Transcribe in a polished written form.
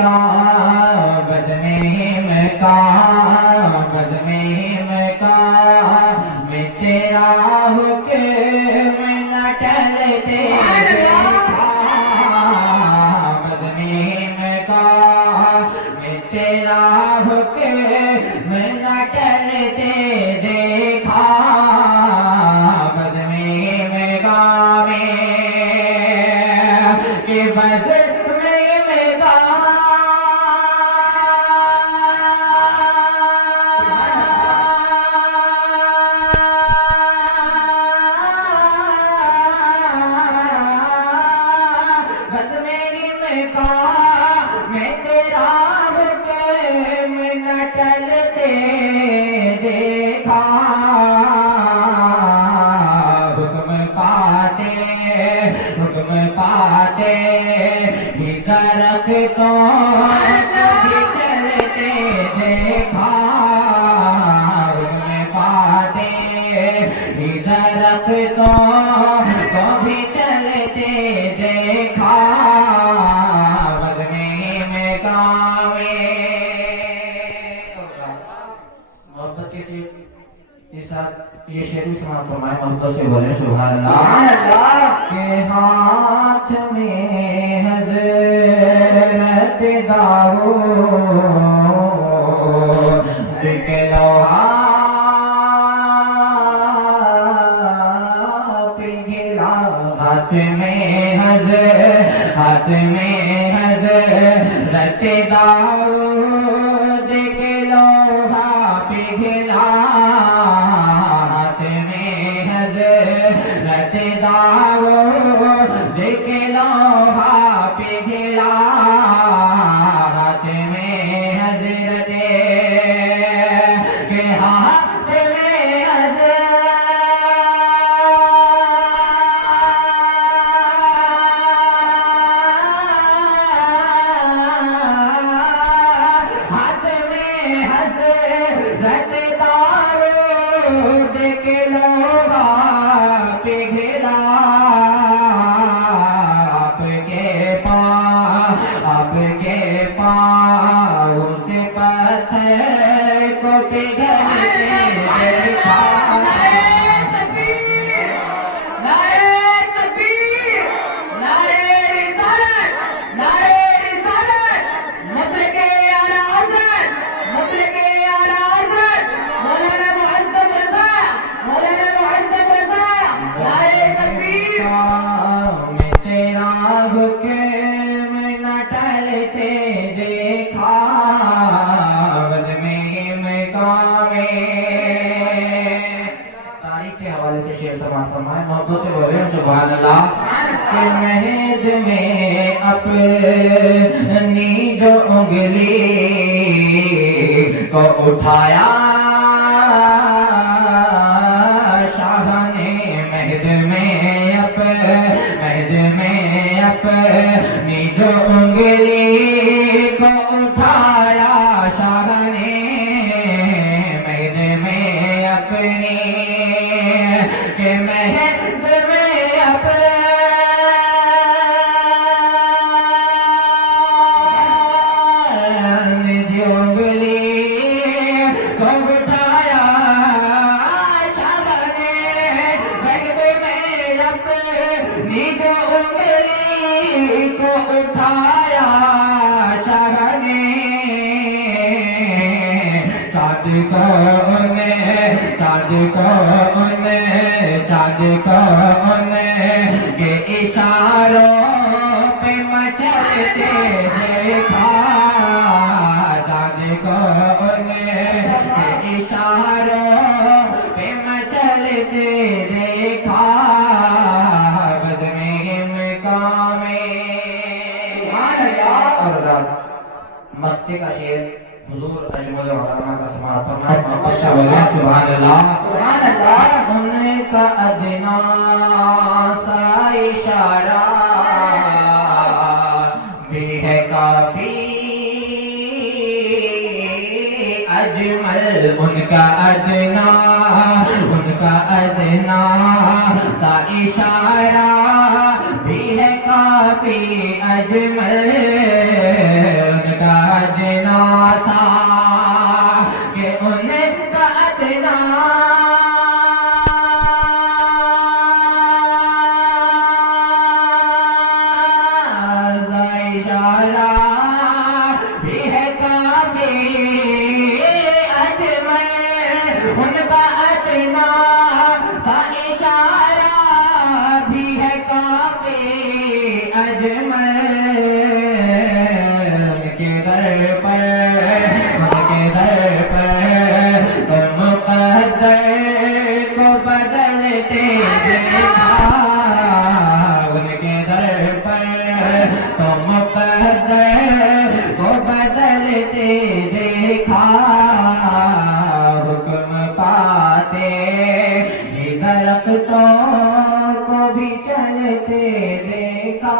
کا بزمیم کا بزمیم کا میں تیرا حکم نہ ٹلتے بزمیم کا میں تیرا حکم نہ ٹلتے دیکھا بزمیم کا میں کہ بزمیم کا بزمیم کا میں تیرا حکم نہ ٹلتے دیکھا حکم پاتے ہی درخت کو کبھی چلتے دیکھا حکم پاتے ہی درخت کو کبھی چلتے دیکھا بزمیم کا میں محبت کے ساتھ یہ شعر بھی سماعت فرمائے محبت سے بولے سبحان اللہ کے ہاتھ میں حضرت داؤد کے لوحا پگھلا ہاتھ میں حضرت داؤد کے لوحا پگھلا ہاتھ میں حضرت داؤد کے لوحا پگھلا ہاتھ میں حضرت کے ہاتھ میں ہاتھ میں حضرت داؤد کے لوحا پگھلا آپ کے پاؤں سے پتھر کو پگھلتے دیکھا میں تیرا حکم نہ ٹلتے دیکھا بزمیم کا میں تاریخ کے حوالے سے شعر سماعت فرمائے محبت سے بولے سبحان اللہ کہ مہد میں اپنی جو انگلی کو اٹھایا شاہ نے مہد میں اپنی جو انگلی کو اٹھایا شاہ نے مہد میں اپنی کہ مہد میں اپنی جو انگلی کو اٹھایا شاہ نے مہد میں اپنی جو انگلی کو اٹھایا شاہ نے چاند کو ان کے اشاروں پہ مچلتے دیکھا چاند کو ان کے اشاروں پہ مچلتے دیکھا بزمیم کا میں مکے کا شعر حضور اجمل علماء کا سماعت فرمائے محبت سے بولے سبحان اللہ ان کا ادنا سا اشارہ بھی ہے کافی اجمل ان کا ادنا سا اشارہ بھی ہے کافی اجمل ادنا سا اشارہ بھی ہے کافی اجمل ان کے در پر اور مقدر کو بدلتے دیکھا ان کے در پر تو مقدر کو بدلتے دیکھا حکم پاتے ہی درختوں کو بھی چلتے دیکھا